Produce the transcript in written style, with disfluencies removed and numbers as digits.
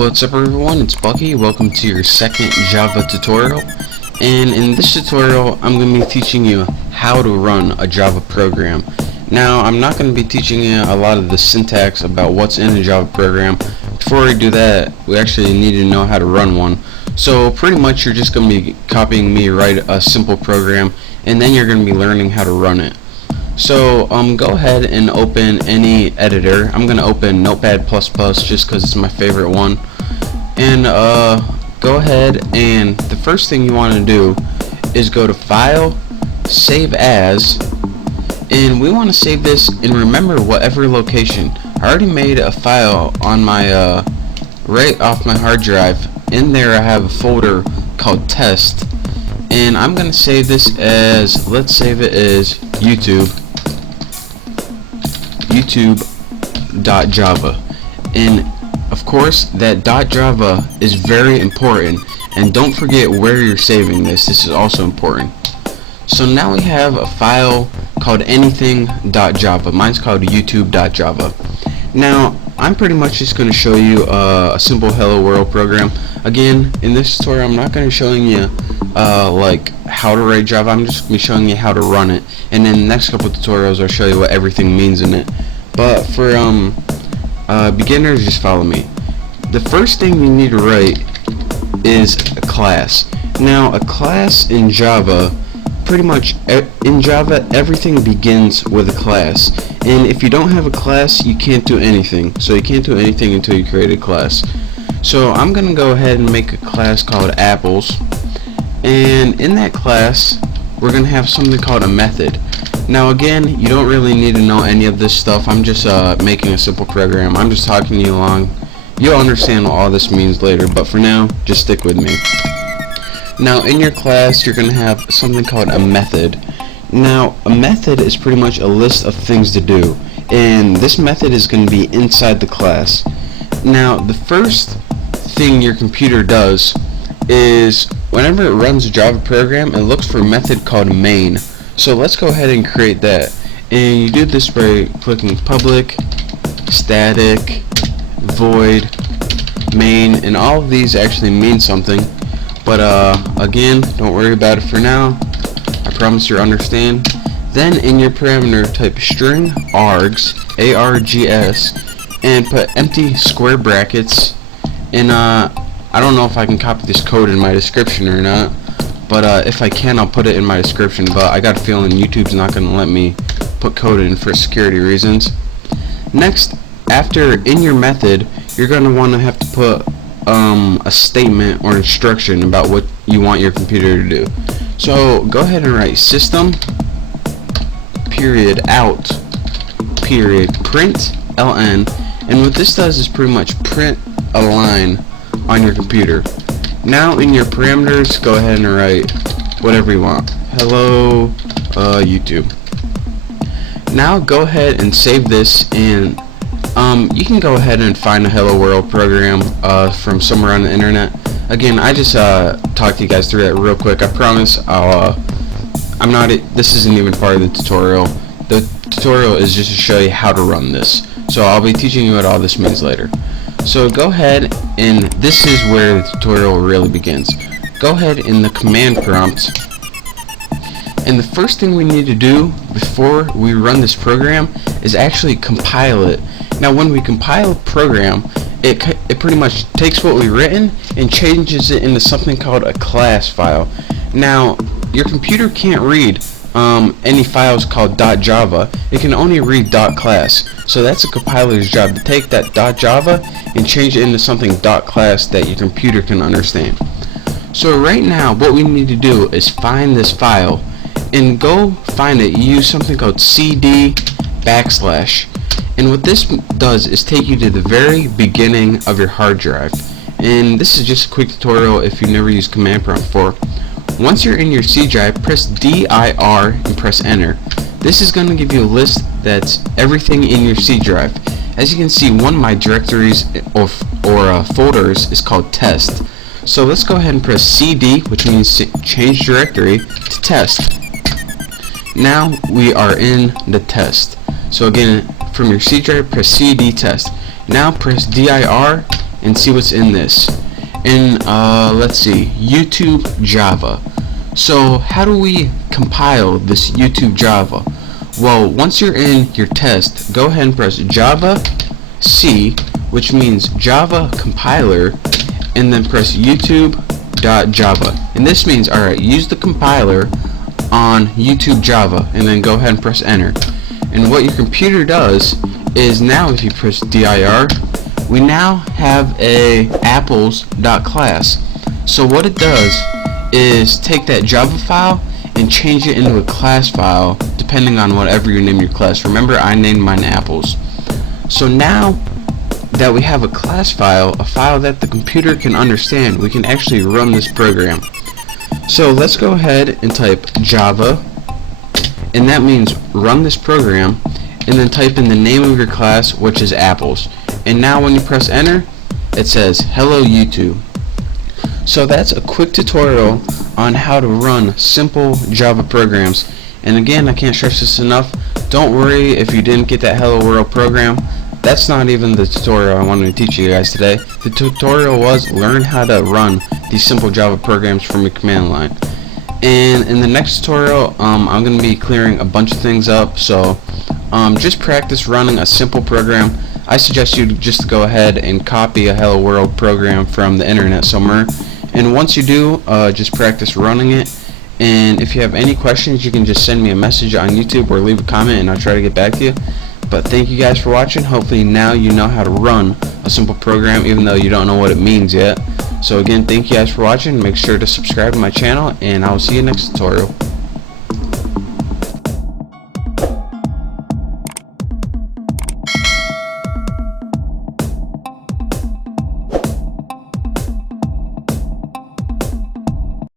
What's up everyone, it's Bucky. Welcome to your second Java tutorial, and in this tutorial I'm going to be teaching you how to run a Java program. Now I'm not going to be teaching you a lot of the syntax about what's in a Java program. Before we do that, we actually need to know how to run one. So pretty much you're just going to be copying me write a simple program, and then you're going to be learning how to run it. So go ahead and open any editor. I'm going to open Notepad++ just because it's my favorite one. And go ahead, and the first thing you want to do is go to File, Save As, and we want to save this in, remember, whatever location. I already made a file on my right off my hard drive. In there I have a folder called test, and I'm going to save this as, let's save it as YouTube.java. And of course that .java is very important, and don't forget where you're saving this. This is also important. So now we have a file called anything.java. Mine's called YouTube.java. Now I'm pretty much just going to show you a simple hello world program. Again, in this tutorial I'm not going to be showing you like how to write Java. I'm just going to be showing you how to run it, and in the next couple tutorials I'll show you what everything means in it. But for beginners, just follow me. The first thing you need to write is a class. Now a class in Java, pretty much in Java everything begins with a class, and if you don't have a class you can't do anything. So you can't do anything until you create a class. So I'm gonna go ahead and make a class called apples, and in that class we're gonna have something called a method. Now again, you don't really need to know any of this stuff. I'm just making a simple program. I'm just talking you along. You'll understand what all this means later, but for now just stick with me. Now in your class you're gonna have something called a method. Now a method is pretty much a list of things to do, and this method is going to be inside the class. Now the first thing your computer does is whenever it runs a Java program, it looks for a method called main. So let's go ahead and create that, and you do this by clicking public, static, void, main, and all of these actually mean something, but again, don't worry about it for now. I promise you'll understand. Then in your parameter type string args, A-R-G-S, and put empty square brackets, and I don't know if I can copy this code in my description or not, but if I can I'll put it in my description, but I got a feeling YouTube's not going to let me put code in for security reasons. Next, after in your method you're going to want to have to put a statement or instruction about what you want your computer to do. So go ahead and write system period out period print ln, and what this does is pretty much print a line on your computer. Now in your parameters, go ahead and write whatever you want. Hello YouTube. Now go ahead and save this, and you can go ahead and find a hello world program from somewhere on the internet. Again, I just talked to you guys through that real quick. I promise this isn't even part of the tutorial. The tutorial is just to show you how to run this. So I'll be teaching you what all this means later. So go ahead, and this is where the tutorial really begins. Go ahead in the command prompt, and the first thing we need to do before we run this program is actually compile it. Now when we compile a program, it pretty much takes what we've written and changes it into something called a class file. Now your computer can't read any files called .java. It can only read .class. So that's a compiler's job, to take that .java and change it into something .class that your computer can understand. So right now what we need to do is find this file, and go find it. You use something called cd \, and what this does is take you to the very beginning of your hard drive. And this is just a quick tutorial if you've never used command prompt before. Once you're in your C drive, press dir and press enter. This is going to give you a list that's everything in your C drive. As you can see, one of my directories or folders is called test. So let's go ahead and press CD, which means change directory, to test. Now we are in the test. So again, from your C drive, press CD test. Now press dir and see what's in this. And let's see, YouTube Java. So how do we compile this YouTube Java? Well, once you're in your test, go ahead and press Java C, which means Java compiler, and then press YouTube.java. And this means, alright, use the compiler on YouTube Java, and then go ahead and press enter. And what your computer does is, now if you press dir, we now have a apples.class. So what it does is take that Java file and change it into a class file depending on whatever you name your class. Remember, I named mine apples. So now that we have a class file, a file that the computer can understand, we can actually run this program. So let's go ahead and type Java, and that means run this program, and then type in the name of your class, which is apples. And now when you press enter, it says hello YouTube. So that's a quick tutorial on how to run simple Java programs. And again, I can't stress this enough, don't worry if you didn't get that hello world program. That's not even the tutorial I wanted to teach you guys today. The tutorial was learn how to run these simple Java programs from your command line. And in the next tutorial, I'm going to be clearing a bunch of things up, so just practice running a simple program. I suggest you just go ahead and copy a hello world program from the internet somewhere, and once you do, just practice running it. And if you have any questions, you can just send me a message on YouTube or leave a comment and I'll try to get back to you. But thank you guys for watching. Hopefully now you know how to run a simple program, even though you don't know what it means yet. So again, thank you guys for watching. Make sure to subscribe to my channel, and I will see you next tutorial.